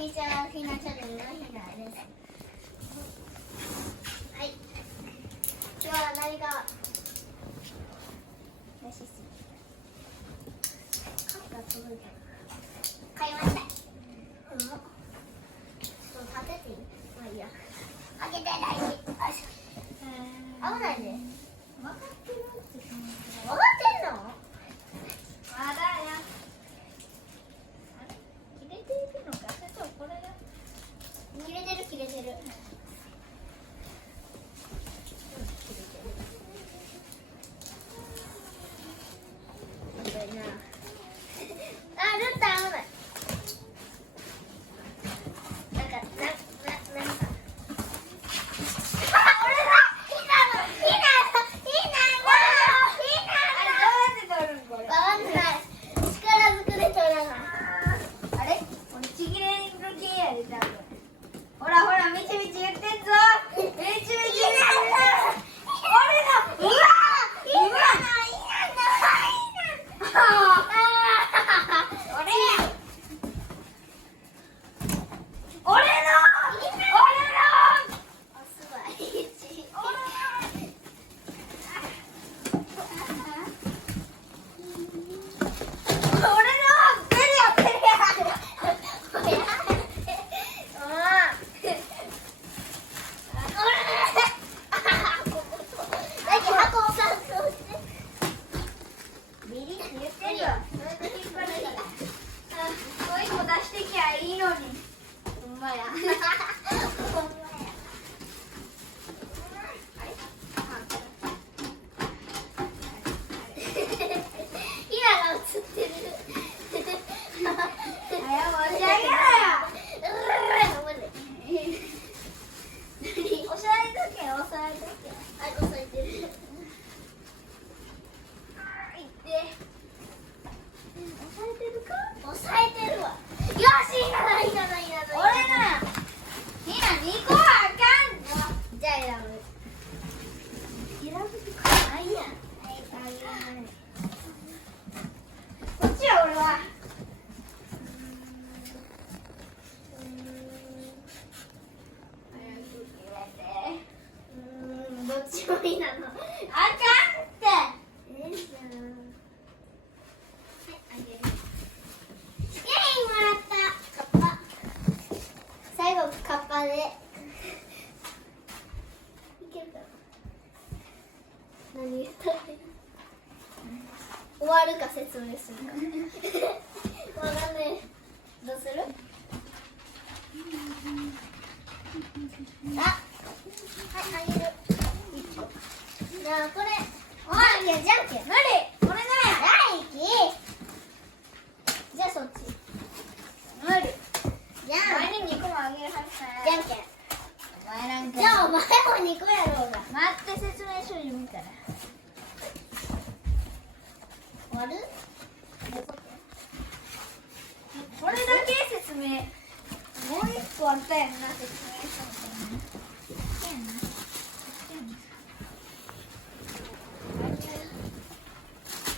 にちは、ひなチャンネルのひなです。はい。今日は何か。よし。カップが届いた。買いました。ちょっと立てていい？まあいいや。開けてないし。危ないね。分かってるって感じ。分かってんの？まだや。切れてるのか？それともこれが。切れてる。切れてる。なあ、ルッタ危ない。なんか。ほらほら、みちみち言ってんぞ。みちみち言ってんぞ。俺の、うわー、いいな。どっちもいいなの。あかんって。はい、あげる。イェイ、もらった。カッパ。最後カッパで。いけるかな。何言ったらいい？終わるか説明するか。わかんない。どうする？あ、はい、あげる。じゃあこれ、じゃんけん。無理。これだよ。じゃあそっち。無理。じゃあ前に2個もあげるはずだよ。じゃんけん。お前なんか。じゃあお前も2個やろうが。待って、説明書読むから。終わる？これだけ説明。もう1個あったやんな、説明書。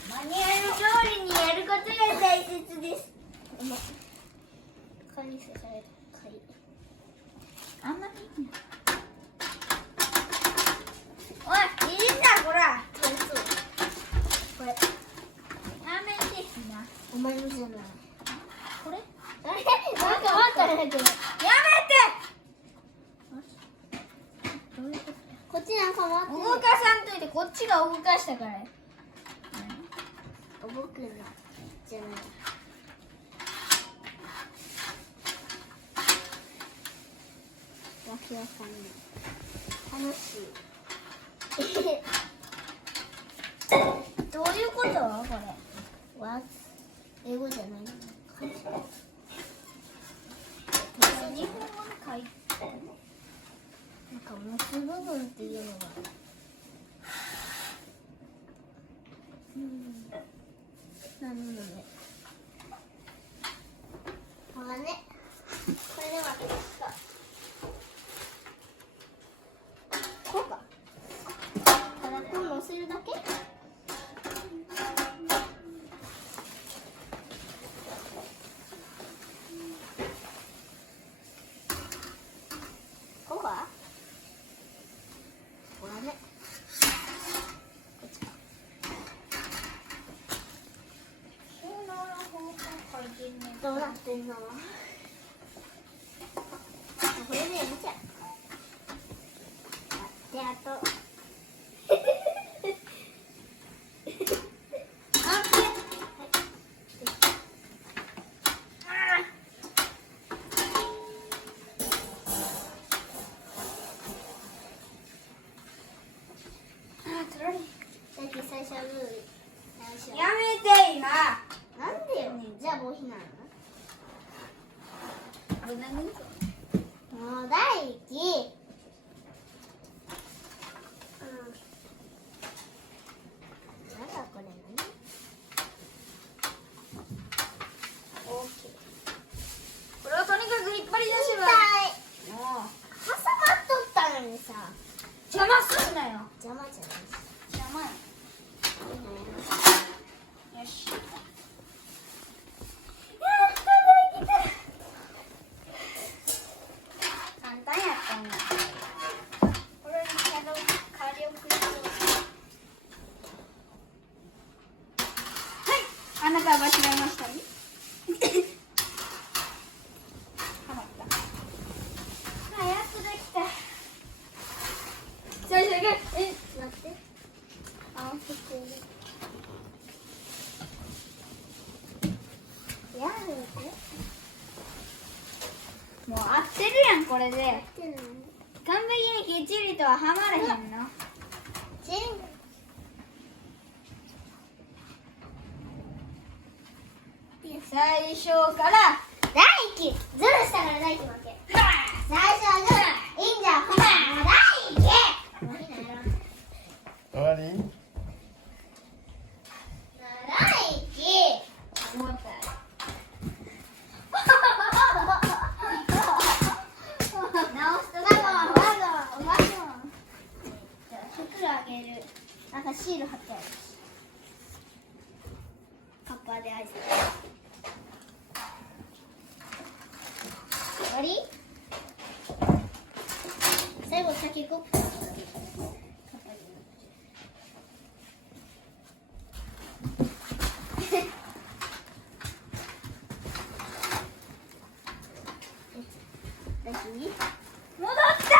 マニュアル通りにやることが大切です。あんまりいいな。おい、いいんだ、こら。これ。やめてな。お前のじゃない。これ？なんかわかんないけど。やめて。こっちなんか回ってる。動かさんといて、こっちが動かしたから。動くのじゃない。わけわかんない。楽しい。どういうこと？これ。英語じゃない。日本語で書いて。なんか持つ部分っていうのが。何のね。これね。これではこうか。ただこう乗せるだけ。どうなってんの？これでいいじゃん。で、あと。最初はグー。やめて今。なんでよ。じゃあ帽子なの？もう大輝。なんだこれ何？オッケー。これをとにかく引っ張り出せば。もう挟まっとったのにさ。邪魔すんなよ。邪魔じゃないし。邪魔や。よし。簡単やったんだ。これに火力はい、あなたは間違えましたね。はまった。あ、やっとできた。最初が、待って。合わせてる。やめて。もう合ってるやんこれで。完璧にきっちりとははまれへんの。最初から大輝ズルしたから大輝負け。最初はグー。いいんじゃん。ほら、大輝。終わり？大輝。思ったよ。直すと袋あげる。なんかシール貼ってあるし。カッパーで挨拶。終わり？最後先行こう。戻った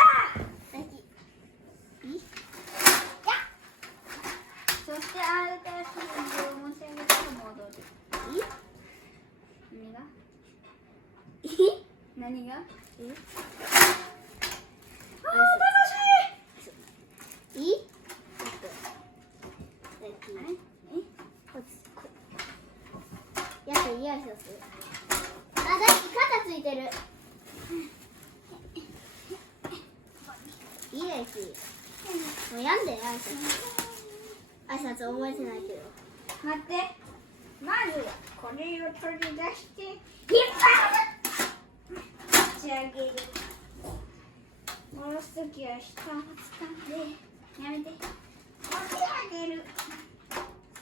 そしてあるからすぐに持ち上げたら戻る。何があー楽しい。いい？やっていい挨拶。あ、だって肩ついてる。いいやし。もうやんで挨拶覚えてないけど。待って。まずこれを取り出して引っ張る。持ち上げる。下ろすときは下を掴んでやめて。持ち上げる。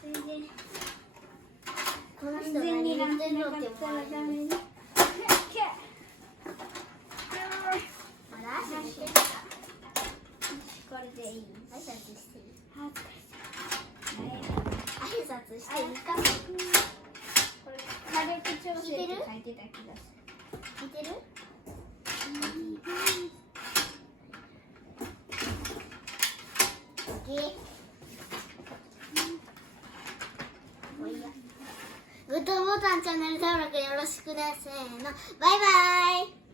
それでこの人完全に何言ってんのってなかったら思われる。ダメね。まだ足見てる。これでいい。挨拶していい？恥ずかしい。挨拶していいか？これ軽く調整って書いてた気がする。聞いてる？もういいや。グッドボタン、チャンネル登録よろしくね。せーの。バイバイ。